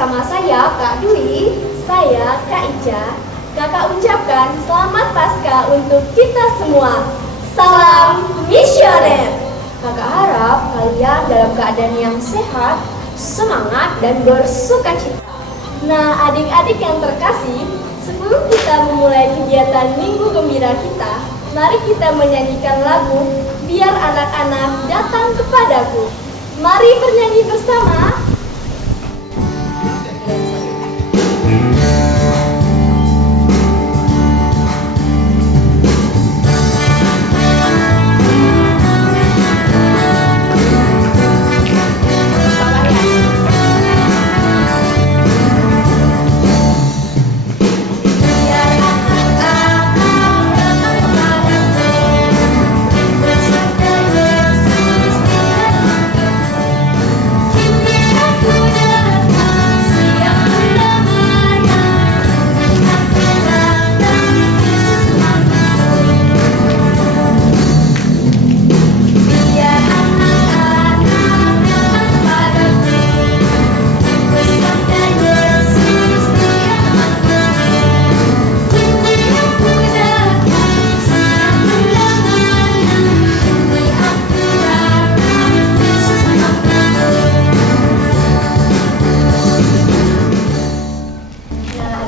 bersama saya Kak Dwi, saya Kak Ica. Kakak ucapkan selamat Paskah untuk kita semua. Salam misioner. Kakak harap kalian dalam keadaan yang sehat, semangat, dan bersukacita. Nah, adik-adik yang terkasih, sebelum kita memulai kegiatan Minggu Gembira kita, mari kita menyanyikan lagu Biar Anak-anak Datang Kepadaku. Mari bernyanyi bersama.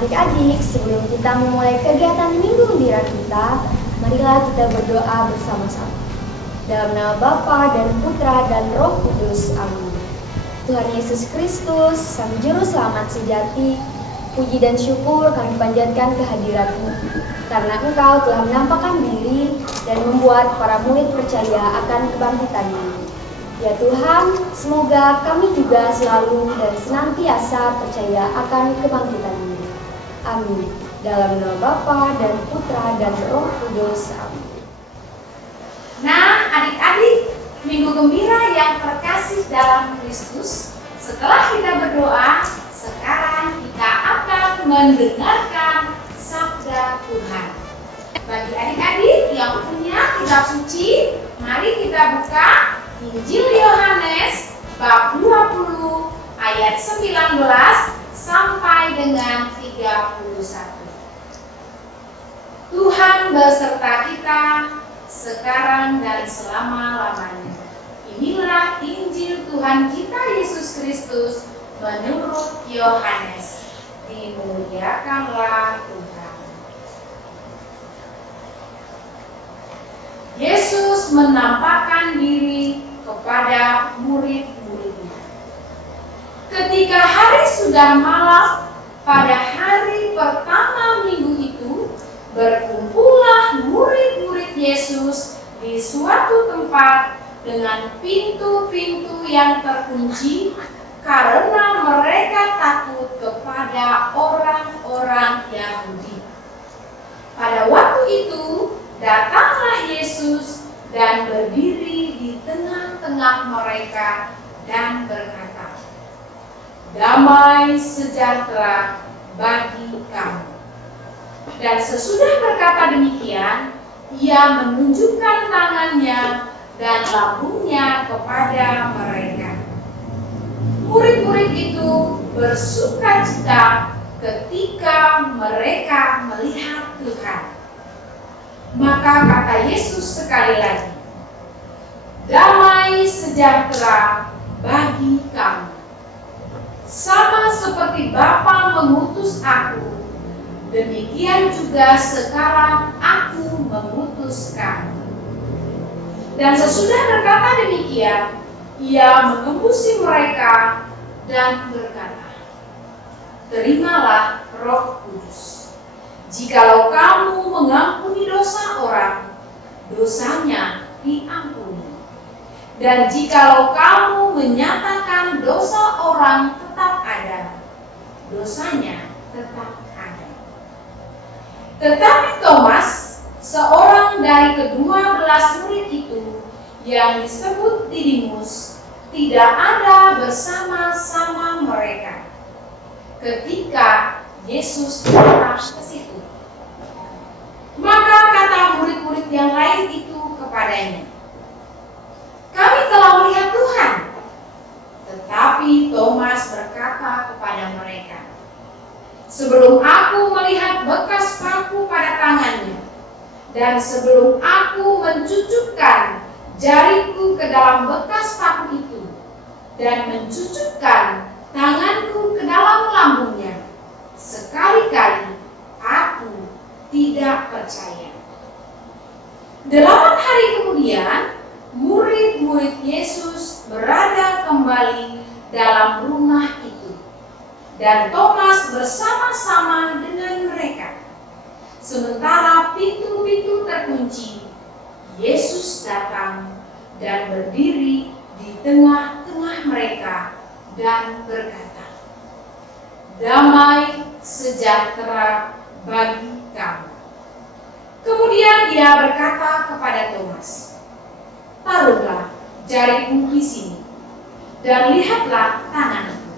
Adik-adik, sebelum kita memulai kegiatan Minggu Gembira kita, marilah kita berdoa bersama-sama. Dalam nama Bapa dan Putra dan Roh Kudus. Amin. Tuhan Yesus Kristus, Sang Juru Selamat sejati, puji dan syukur kami panjatkan kehadirat-Mu, karena Engkau telah menampakkan diri dan membuat para murid percaya akan kebangkitan-Mu. Ya Tuhan, semoga kami juga selalu dan senantiasa percaya akan kebangkitan-Mu. Amin. Dalam nama Bapa dan Putra dan Roh Kudus. Amin. Nah, adik-adik, Minggu Gembira yang terkasih dalam Kristus, setelah kita berdoa, sekarang kita akan mendengarkan sabda Tuhan. Bagi adik-adik yang punya kitab suci, mari kita buka Injil Yohanes bab 20 ayat 19 sampai dengan 31. Tuhan beserta kita sekarang dan selama-lamanya. Inilah Injil Tuhan kita Yesus Kristus menurut Yohanes. Dimuliakanlah Tuhan. Yesus menampakkan diri kepada murid-muridnya. Ketika hari sudah malam, pada hari pertama minggu itu, berkumpullah murid-murid Yesus di suatu tempat dengan pintu-pintu yang terkunci karena mereka takut kepada orang-orang Yahudi. Pada waktu itu, datanglah Yesus dan berdiri di tengah-tengah mereka dan berkata, "Damai sejahtera bagi kamu." Dan sesudah berkata demikian, ia menunjukkan tangannya dan lambungnya kepada mereka. Murid-murid itu bersukacita ketika mereka melihat Tuhan. Maka kata Yesus sekali lagi, "Damai sejahtera bagi kamu. Sama seperti Bapa mengutus aku, demikian juga sekarang aku mengutus kamu." Dan sesudah berkata demikian, ia mengembusi mereka dan berkata, "Terimalah Roh Kudus. Jikalau kamu mengampuni dosa orang, dosanya diampuni. Dan jikalau kamu menyatakan dosa orang tetap ada, dosanya tetap ada." Tetapi Thomas, seorang dari ke-12 murid itu, yang disebut Didimus, tidak ada bersama-sama mereka ketika Yesus datang ke situ. Maka kata murid-murid yang lain itu kepadanya, "Kami telah melihat Tuhan." Tetapi Thomas berkata kepada kepada mereka. Sebelum aku melihat bekas paku pada tangannya, dan sebelum aku mencucukkan jariku ke dalam bekas paku itu, dan mencucukkan tanganku ke dalam lambungnya, sekali-kali aku tidak percaya. 8 hari kemudian, murid-murid Yesus berada kembali dalam rumah itu, dan Thomas bersama-sama dengan mereka. Sementara pintu-pintu terkunci, Yesus datang dan berdiri di tengah-tengah mereka dan berkata, "Damai sejahtera bagi kamu." Kemudian ia berkata kepada Thomas, "Taruhlah jarimu di sini, dan lihatlah tanganku.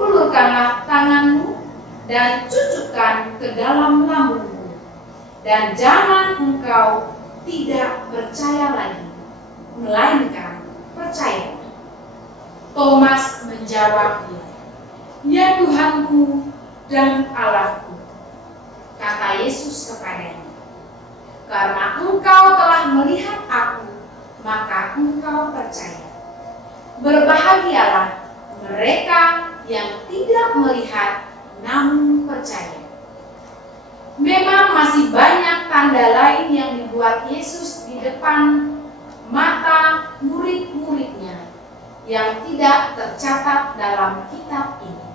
Ulurkanlah tanganmu dan cucukkan ke dalam lambungmu, dan jangan engkau tidak percaya lagi, melainkan percaya." Thomas menjawabnya, "Ya Tuhanku dan Allahku." Kata Yesus kepadanya, "Karena engkau telah melihat aku, maka engkau percaya. Berbahagialah mereka yang tidak melihat namun percaya." Memang masih banyak tanda lain yang dibuat Yesus di depan mata murid-muridnya yang tidak tercatat dalam kitab ini.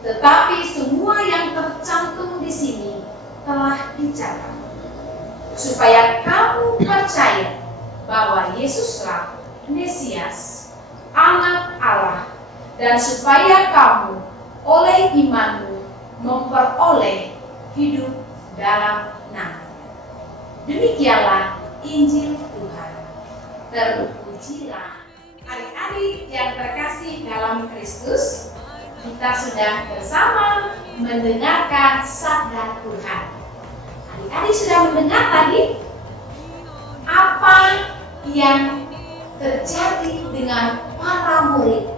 Tetapi semua yang tercantum di sini telah dicatat, supaya kamu percaya bahwa Yesuslah Mesias, Anak Allah, dan supaya kamu oleh imanmu memperoleh hidup dalam nama-Nya. Demikianlah Injil Tuhan. Terpujilah adik-adik yang terkasih dalam Kristus. Kita sudah bersama mendengarkan sabda Tuhan. Adik-adik sudah mendengar tadi apa yang terjadi dengan para murid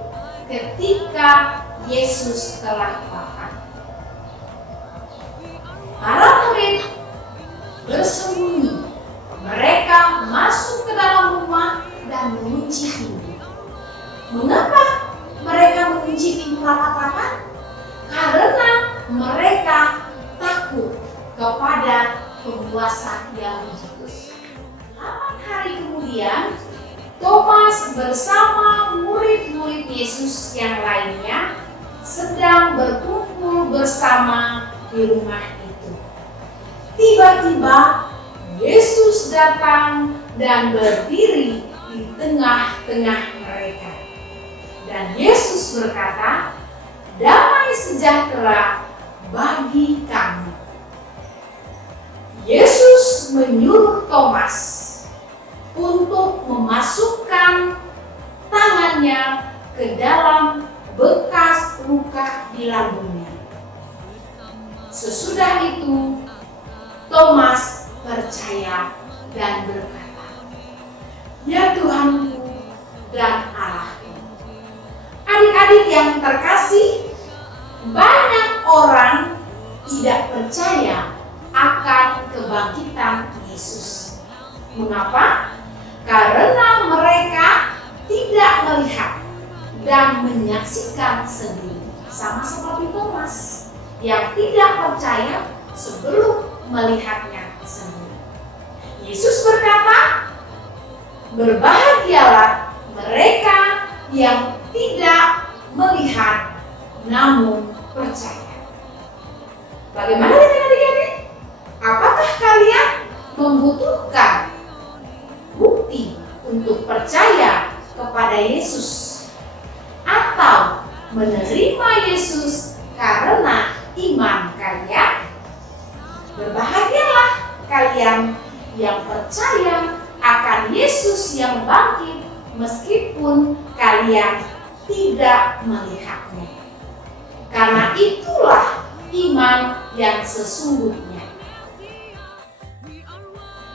ketika Yesus telah wafat. Para murid bersembunyi. Mereka masuk ke dalam rumah dan mengunci pintu. Mengapa mereka mengunci pintu rapat-rapat? Karena mereka takut kepada penguasa Yahudi. 8 hari kemudian, Thomas bersama murid-murid Yesus yang lainnya sedang berkumpul bersama di rumah itu. Tiba-tiba Yesus datang dan berdiri di tengah-tengah mereka. Dan Yesus berkata, "Damai sejahtera bagi kamu." Yesus menyuruh Thomas untuk memasukkan tangannya ke dalam bekas luka di lambungnya. Sesudah itu, Thomas percaya dan berkata, "Ya Tuhanku dan Allahku." Adik-adik yang terkasih, banyak orang tidak percaya akan kebangkitan Yesus. Mengapa? Karena mereka tidak melihat dan menyaksikan sendiri, sama seperti Thomas yang tidak percaya sebelum melihatnya sendiri. Yesus berkata, "Berbahagialah mereka yang tidak melihat namun percaya." Bagaimana dengan adik-adik? Apakah kalian membutuhkan bukti untuk percaya kepada Yesus atau menerima Yesus karena iman kalian? Berbahagialah kalian yang percaya akan Yesus yang bangkit meskipun kalian tidak melihatnya. Karena itulah iman yang sesungguhnya.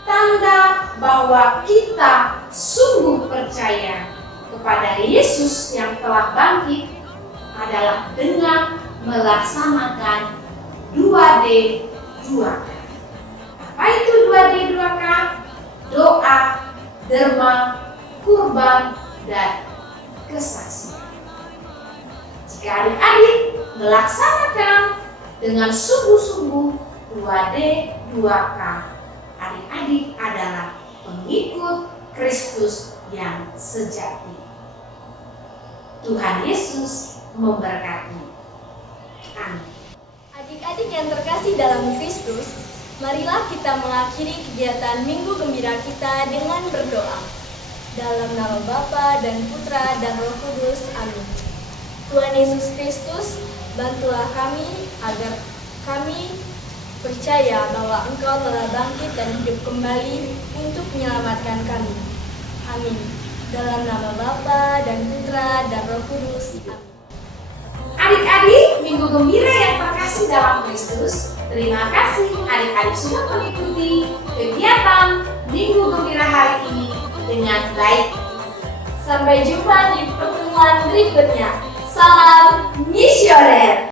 Tanda bahwa kita sungguh percaya kepada Yesus yang telah bangkit adalah dengan melaksanakan 2D 2K. Apa itu 2D 2K? Doa, derma, kurban, dan kesaksian. Jika adik-adik melaksanakan dengan sungguh-sungguh 2D 2K, adik-adik adalah pengikut Kristus yang sejati. Tuhan Yesus memberkati. Amin. Adik-adik yang terkasih dalam Kristus, marilah kita mengakhiri kegiatan Minggu Gembira kita dengan berdoa. Dalam nama Bapa dan Putra dan Roh Kudus. Amin. Tuhan Yesus Kristus, bantulah kami agar kami percaya bahwa Engkau telah bangkit dan hidup kembali untuk menyelamatkan kami. Amin. Dalam nama Bapa dan Putra dan Roh Kudus. Amin. Adik-adik, Minggu Gembira yang terkasih dalam Kristus, terima kasih adik-adik sudah mengikuti kegiatan Minggu Gembira hari ini dengan baik. Sampai jumpa di pertemuan berikutnya. Salam misioner.